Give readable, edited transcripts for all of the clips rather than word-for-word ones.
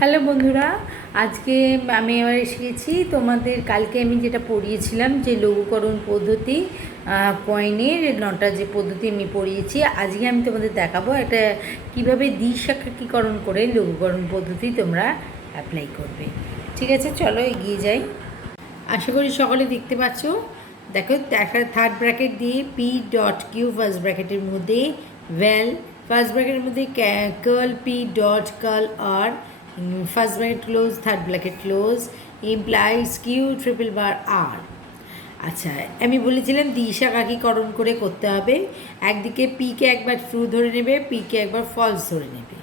Hello বন্ধুরা, আজকে আমি আবার এসে গেছি তোমাদের। কালকে আমি যেটা পড়িয়েছিলাম যে লঘুকরণ পদ্ধতি পয়েন্টের নটা যে পদ্ধতি আমি পড়িয়েছি, আজকে আমি তোমাদের দেখাবো একটা কীভাবে দ্বিশাখাকীকরণ করে লঘুকরণ পদ্ধতি তোমরা অ্যাপ্লাই করবে। ঠিক আছে, চলো এগিয়ে যাই। আশা করি সকলে দেখতে পাচ্ছ। দেখো, একটা থার্ড ব্র্যাকেট দিয়ে পি ডট কিউ ফার্স্ট ব্র্যাকেটের মধ্যে ভ্যাল, ফার্স্ট ব্র্যাকেটের মধ্যে curl P dot curl R, first bracket close, third bracket close, implies Q triple bar R. আচ্ছা, আমি বলেছিলাম দ্বিশাখাকীকরণ করে করতে হবে। একদিকে পিকে একবার ট্রু ধরে নেবে, পিকে একবার ফলস ধরে নেবে।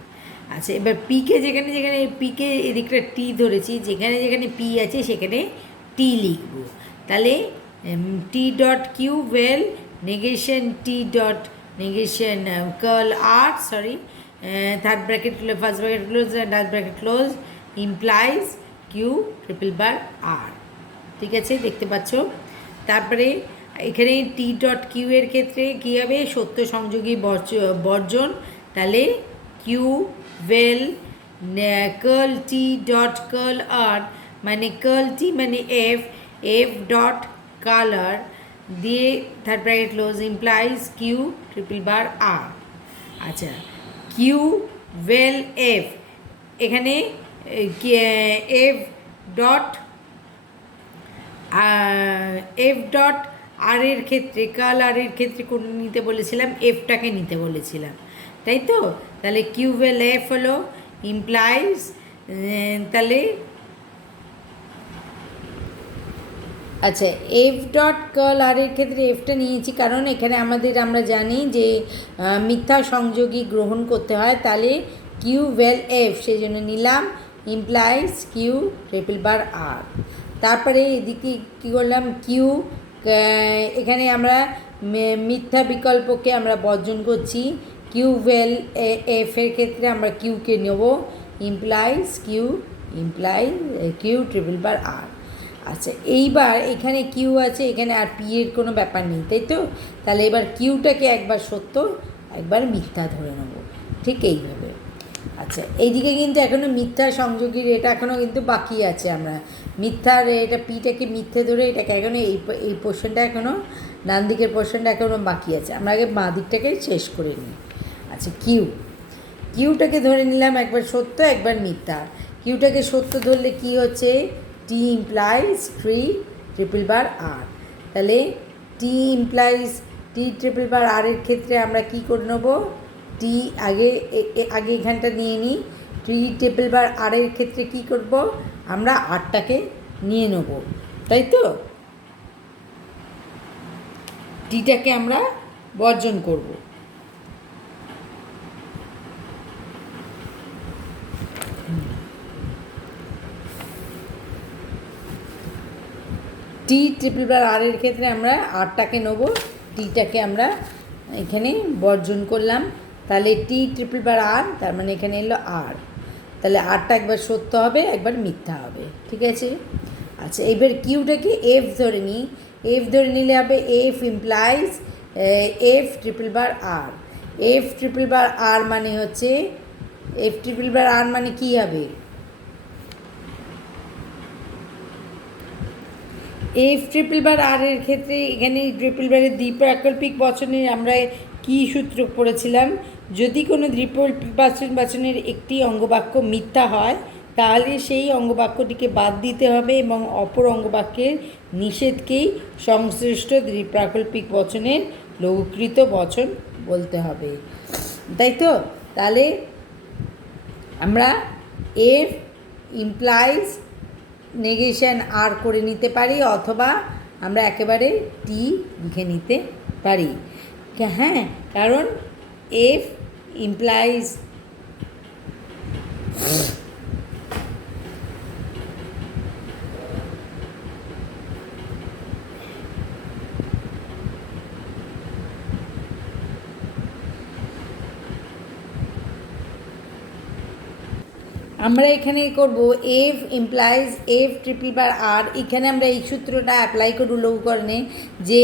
আচ্ছা, এবার পিকে যেখানে যেখানে পিকে এদিকটা টি ধরেছি, যেখানে যেখানে পি আছে সেখানে টি লিখব। তাহলে T dot Q vel negation T dot negation curl R, sorry, third bracket first bracket close, third bracket close, implies Q triple bar R. ঠিক আছে, দেখতে পাচ্ছ। তারপরে এখানে টি ডট কিউ এর ক্ষেত্রে কী হবে? সত্য সংযোগী বর্জন। তাহলে Q vel curl T dot curl R, মানে কার্ল টি মানে এফ, এফ ডট কালার দিয়ে third bracket close, implies Q triple bar R. আচ্ছা, কিউ ওয়েল এফ, এখানে এফ ডট আর এর ক্ষেত্রে, কার্ল আর এর ক্ষেত্রে কোন নিতে বলেছিলাম? এফটাকে নিতে বলেছিলাম, তাই তো? তাহলে কিউ ওয়েল এফ হলো ইমপ্লাইজ, তাহলে আচ্ছা, এফ ডট কার্ল আর এর ক্ষেত্রে এফটা নিয়েছি কারণ এখানে আমরা জানি যে মিথ্যা সংযোগী গ্রহণ করতে হয়, তাহলে কিউ ওয়েল এফ সেই জন্য নিলাম ইমপ্লাইজ কিউ ট্রিপল বার আর। তারপরে এদিকে কী করলাম? কিউ, এখানে আমরা মিথ্যা বিকল্পকে আমরা বর্জন করছি। কিউ ওয়েল এফ এর ক্ষেত্রে আমরা কিউকে নেব implies Q triple bar R. আচ্ছা, এইবার এখানে কিউ আছে, এখানে আর পি এর কোনো ব্যাপার নেই, তাই তো? তাহলে এবার কিউটাকে একবার সত্য একবার মিথ্যা ধরে নেব, ঠিক এইভাবে। আচ্ছা, এইদিকে কিন্তু এখনও মিথ্যা সংযোগীর এটা এখনও কিন্তু বাকি আছে। আমরা মিথ্যার এটা পিটাকে মিথ্যে ধরে এটাকে এখনও এই পোর্শনটা এখনও, ডান দিকের পোর্শনটা এখনও বাকি আছে। আমরা আগে বাঁ দিকটাকে শেষ করে নিই। আচ্ছা, কিউটাকে ধরে নিলাম একবার সত্য একবার মিথ্যা। কিউটাকে সত্য ধরলে কি হচ্ছে? টি ইমপ্লাইজ ট্রি ট্রিপল বার আর। তাহলে টি ইমপ্লাইজ টি ট্রিপল বার আর এর ক্ষেত্রে আমরা কি করে নেব? টি আগে এখানটা নিয়ে নিই। টি ট্রিপল বার আর এর ক্ষেত্রে কি করব? আমরা আরটাকে নিয়ে নেব, তাই তো? টিটাকে আমরা বর্জন করব। টি ট্রিপল বার আর এর ক্ষেত্রে আমরা আরটাকে নেব, টিটাকে আমরা এখানে বর্জন করলাম। তাহলে টি ট্রিপল বার আর, তার মানে এখানে এলো আর। তাহলে আরটা একবার সত্য হবে একবার মিথ্যা হবে, ঠিক আছে? আচ্ছা, এবার কিউটাকে এফ ধরে নিই। এফ ধরে নিলে হবে F implies F triple bar R. F triple bar R মানে হচ্ছে, এফ ট্রিপল বার আর মানে কী হবে? এফ ট্রিপল বার আর এর ক্ষেত্রে এখানে ট্রিপল বারের দ্বিপ্রাকল্পিক বচনের আমরা কী সূত্র পড়েছিলাম? যদি কোনো দ্বিপ্রাকল্পিক বচনের একটি অঙ্গবাক্য মিথ্যা হয় তাহলে সেই অঙ্গবাক্যটিকে বাদ দিতে হবে এবং অপর অঙ্গবাক্যের নিষেধকেই সংশ্লিষ্ট দ্বিপ্রাকল্পিক বচনের লঘুকৃত বচন বলতে হবে, তাই তো? তাহলে আমরা এফ ইমপ্লাইজ নেগেশন আর করে নিতে পারি, অথবা আমরা একেবারে টি লিখে নিতে পারি। হ্যাঁ, কারণ এফ ইমপ্লাইজ আমরা এখানে করব F implies F triple bar R. এখানে আমরা এই সূত্রটা অ্যাপ্লাই করব লঘুকরণে, যে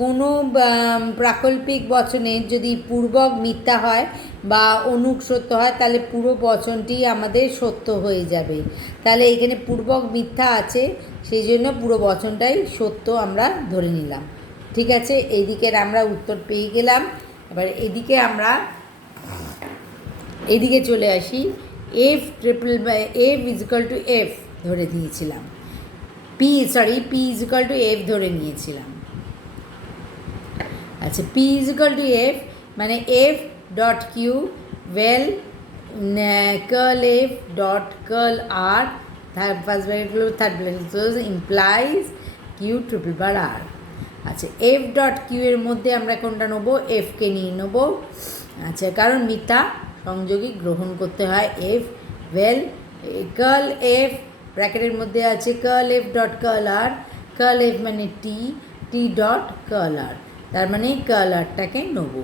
কোনো প্রাকল্পিক বচনের যদি পূর্বক মিথ্যা হয় বা অনুক সত্য হয় তাহলে পুরো বচনটি আমাদের সত্য হয়ে যাবে। তাহলে এখানে পূর্বক মিথ্যা আছে, সেই জন্য পুরো বচনটাই সত্য আমরা ধরে নিলাম। ঠিক আছে, এইদিকের আমরা উত্তর পেয়ে গেলাম। এবার এদিকে চলে আসি। F is equal to F ধরে নিয়েছিলাম, P is equal to F ধরে নিয়েছিলাম। আচ্ছা, P is equal to F মানে F dot Q vel curl F dot curl R, first bracket third bracket implies Q triple bar R. আচ্ছা, F dot Q এর মধ্যে আমরা কোনটা নেবো? এফকে নিয়ে নেবো। আচ্ছা, কারণ মিথ্যা সংযোগী গ্রহণ করতে হয়। এফ ওয়েল কার্ল এফ ব্র্যাকেটের মধ্যে আছে কার্ল এফ ডট কার্ল আর, কার্ল এফ মানে টি ডট কার্ল আর, তার মানে কার্ল আরটাকে নেব,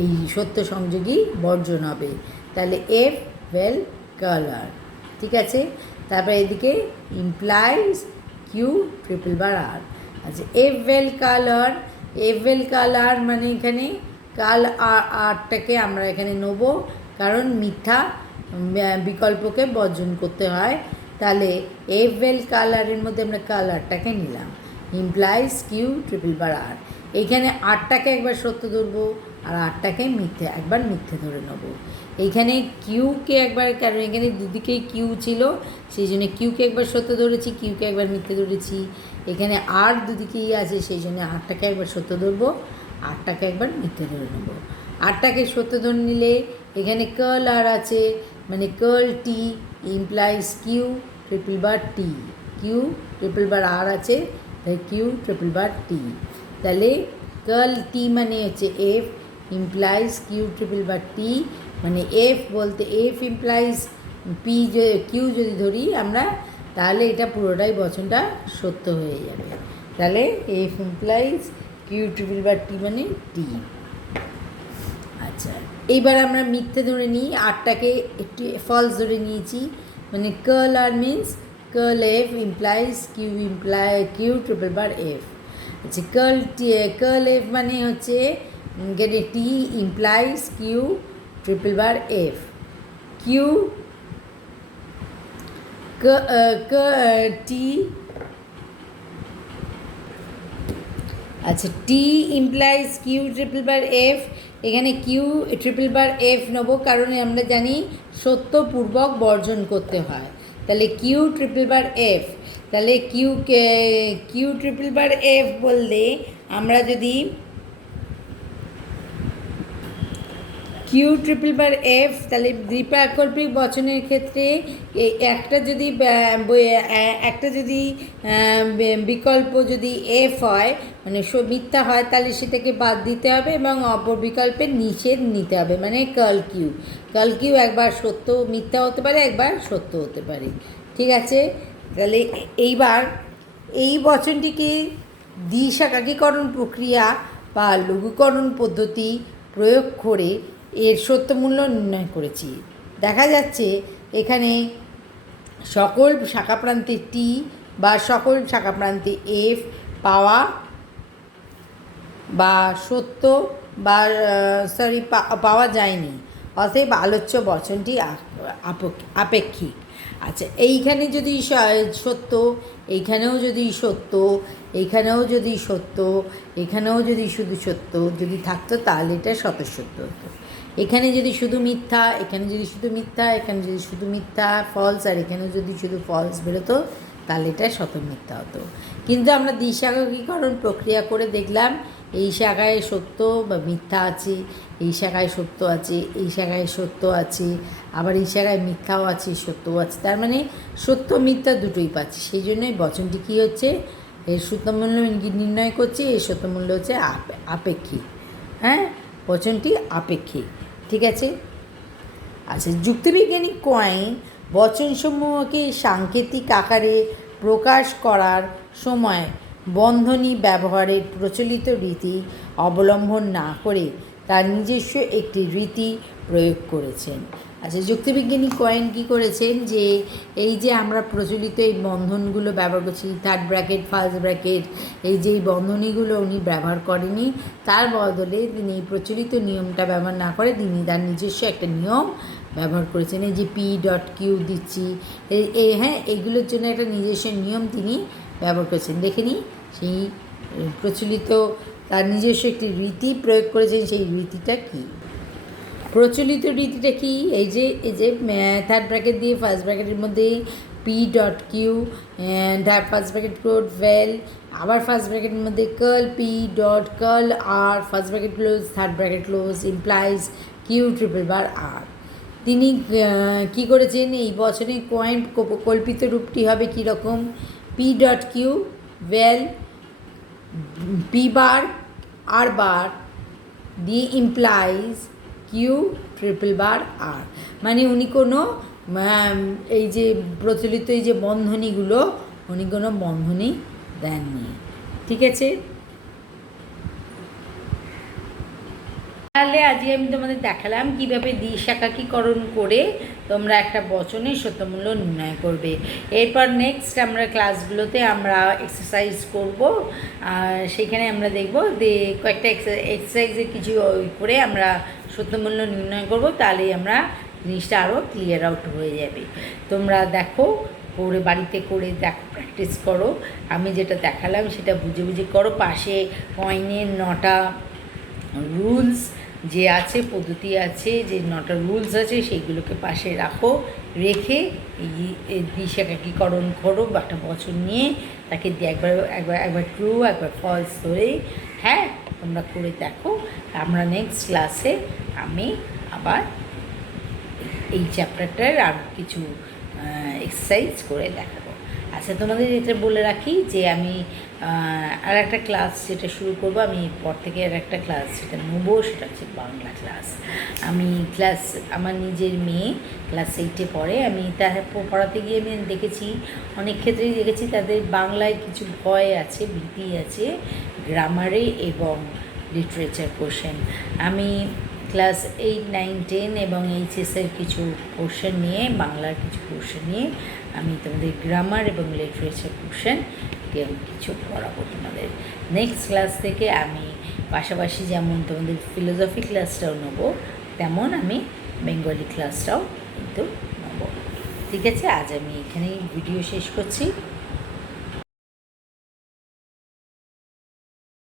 এই সত্য সংযোগী বর্জন হবে। তাহলে এফ ওয়েল কার্ল আর। ঠিক আছে, তারপরে এদিকে implies Q triple bar R. আচ্ছা, এফ ওয়েল কার্ল আর মানে এখানে কার্ল আরটাকে আমরা এখানে নেব, কারণ মিথ্যা বিকল্পকে বর্জন করতে হয়। তাহলে এফ ওয়েল কার্ল আরের মধ্যে আমরা কার্ল আরটাকে নিলাম, ইমপ্লাইজ কিউ ট্রিপল বার আর। এইখানে আরটাকে একবার সত্য ধরবো আর আরটাকে একবার মিথ্যে ধরে নেব। এইখানে কিউকে একবার, কারণ এখানে দুদিকেই কিউ ছিল সেই জন্য কিউকে একবার সত্য ধরেছি, কিউকে একবার মিথ্যে ধরেছি। এখানে আর দুদিকেই আছে সেই জন্য আরটাকে একবার সত্য ধরবো, আরটাকে একবার মিথ্যে ধরে নেব। আরটাকে সত্য ধরে নিলে এখানে কার্ল আর আছে মানে কার্ল টি ইমপ্লাইজ কিউ ট্রিপল বার টি, কিউ ট্রিপল বার আর আছে তাই কিউ ট্রিপল বার টি। তাহলে কার্ল টি মানে হচ্ছে F implies Q triple bar T, মানে এফ বলতে এফ ইমপ্লাইজ পি কিউ যদি ধরি আমরা, তাহলে এটা পুরোটাই বচনটা সত্য হয়ে যাবে। তাহলে F implies Q triple bar T মানে টি। আচ্ছা, এইবার আমরা মিথ্যে ধরে নিই, আরটাকে একটু ফলস ধরে নিয়েছি, মানে curl R means curl F implies Q triple bar F. আচ্ছা, কার্ল এফ মানে হচ্ছে গেটে T implies Q triple bar F. Q T, আচ্ছা, T implies Q triple bar F. এখানে কিউ ট্রিপল বার এফ নেবো কারণ আমরা জানি সত্যপূর্বক বর্জন করতে হয়। তাহলে কিউ ট্রিপল বার এফ, তাহলে কিউ ট্রিপল বার এফ বললে আমরা যদি কিউ ট্রিপল বার এফ, তাহলে দ্বিপ্রাকল্পিক বচনের ক্ষেত্রে একটা যদি বিকল্প যদি এফ হয় মানে মিথ্যা হয় তাহলে সেটাকে বাদ দিতে হবে এবং অপর বিকল্পের নিষেধ নিতে হবে, মানে কার্ল কিউ একবার সত্য মিথ্যা হতে পারে, একবার সত্য হতে পারে। ঠিক আছে, তাহলে এইবার এই বচনটিকে দ্বিশাকাকীকরণ প্রক্রিয়া বা লঘুকরণ পদ্ধতি প্রয়োগ করে এর সত্যমূল্য নির্ণয় করেছি। দেখা যাচ্ছে এখানে সকল শাখাপ্রান্তে টি বা সকল শাখাপ্রান্তে এফ পাওয়া বা সত্য বা পাওয়া যায়নি, অতএব আলোচ্য বচনটি আপেক্ষিক। আচ্ছা, এইখানে যদি সত্য, এইখানেও যদি সত্য, এইখানেও যদি সত্য, এখানেও যদি শুধু সত্য যদি থাকতো তাহলে এটা স্বতঃসত্য হতো। এখানে যদি শুধু মিথ্যা, এখানে যদি শুধু মিথ্যা, এখানে যদি শুধু মিথ্যা ফলস, আর এখানেও যদি শুধু ফলস বেরোতো তাহলে এটা শত মিথ্যা হতো। কিন্তু আমরা দ্বিশাখাকীকরণ প্রক্রিয়া করে দেখলাম এই শাখায় সত্য বা মিথ্যা আছে, এই শাখায় সত্য আছে, এই শাখায় সত্য আছে, আবার এই শাখায় মিথ্যাও আছে, সত্যও আছে, তার মানে সত্য মিথ্যা দুটোই পাচ্ছি। সেই জন্যই বচনটি কী হচ্ছে, এর সত্যমূল্য নির্ণয় করছে, এর সত্যমূল্য হচ্ছে আপেক্ষিক। হ্যাঁ, বচনটি আপেক্ষিক। ঠিক আছে। আচ্ছা, যুক্তিবিজ্ঞানী কয়েন বচনসমূহকে সাংকেতিক আকারে প্রকাশ করার সময় বন্ধনী ব্যবহারের প্রচলিত রীতি অবলম্বন না করে তার নিজস্ব একটি রীতি প্রয়োগ করেছেন। আচ্ছা, যুক্তিবিজ্ঞানী কয়েন কী করেছেন, যে এই যে আমরা প্রচলিত এই বন্ধনগুলো ব্যবহার করছি, থার্ড ব্র্যাকেট, ফার্স্ট ব্র্যাকেট, এই যে এই বন্ধনীগুলো উনি ব্যবহার করেনি, তার বদলে তিনি এই প্রচলিত নিয়মটা ব্যবহার না করে তিনি তার নিজস্ব একটা নিয়ম ব্যবহার করেছেন। এই যে P.Q দিচ্ছি, হ্যাঁ, এইগুলোর জন্য একটা নিজস্ব নিয়ম তিনি ব্যবহার করেছেন। দেখে নিই, সেই প্রচলিত তার নিজস্ব একটি রীতি প্রয়োগ করেছেন, সেই রীতিটা কী? প্রচলিত রীতিটা কি? এই যে থার্ড ব্র্যাকেট দিয়ে ফার্স্ট ব্র্যাকেটের মধ্যে P.Q, ফার্স্ট ব্র্যাকেট কোড ভেল, আবার ফার্স্ট ব্র্যাকেটের মধ্যে curl P.Curl R, first bracket close, third bracket close, implies Q∼R। তিনি কী করেছেন, এই বছরে কয়েন কল্পিত রূপটি হবে কীরকম? P.Q ভেল P বার R বার দিয়ে ইমপ্লাইজ Q∼R। মানে উনি কোনো এই যে প্রচলিত এই যে বন্ধনীগুলো, উনি কোনো বন্ধনী দেননি। ঠিক আছে, তাহলে আজকে আমি তোমাদের দেখালাম কীভাবে দ্বিশাখাকীকরণ করে তোমরা একটা বচনের সত্যমূল্য নির্ণয় করবে। এরপর নেক্সট আমরা ক্লাসগুলোতে আমরা এক্সারসাইজ করব, আর সেখানে আমরা দেখব যে কয়েকটা এক্সারসাইজের কিছু করে আমরা সত্যমূল্য নির্ণয় করব, তাহলেই আমরা জিনিসটা আরও ক্লিয়ার আউট হয়ে যাবে। তোমরা দেখো, করে বাড়িতে করে দেখো, প্র্যাকটিস করো। আমি যেটা দেখালাম সেটা বুঝে বুঝে করো। পাশে কয়েনের 9টা রুলস যে আছে, পদ্ধতি আছে, যে 9টা রুলস আছে, সেইগুলোকে পাশে রাখো। রেখে এই দ্বিশাখাকীকরণ করো, একটা বচন নিয়ে তাকে একবার ট্রু একবার ফলস ধরে, হ্যাঁ, তোমরা করে দেখো। আমরা নেক্সট ক্লাসে আমি আবার এই চ্যাপ্টারটার আর কিছু এক্সারসাইজ করে দেখাবো। আচ্ছা, তোমাদের এটা বলে রাখি যে আমি আর একটা ক্লাস যেটা শুরু করব, আমি পর থেকে আর একটা ক্লাস যেটা নেবো, সেটা হচ্ছে বাংলা ক্লাস। আমি আমার নিজের মেয়ে ক্লাস 8-এ পড়ে। আমি তার পড়াতে গিয়ে আমি দেখেছি, অনেক ক্ষেত্রেই দেখেছি তাদের বাংলায় কিছু ভয় আছে, ভীতি আছে, গ্রামারে এবং লিটারেচার কোশ্চেন। আমি ক্লাস 8, 9, 10 এবং এইচএসের কিছু কোশ্চেন নিয়ে, বাংলার কিছু কোশ্চেন নিয়ে আমি তোমাদের গ্রামার এবং লিটারেচার কোশ্চেন কিছু পড়াবো তোমাদের। নেক্সট ক্লাস থেকে আমি পাশাপাশি যেমন তোমাদের ফিলোসফি ক্লাসটাও নেবো, তেমন আমি বেঙ্গলি ক্লাসটাও কিন্তু নেবো। ঠিক আছে, আজ আমি এখানেই ভিডিও শেষ করছি।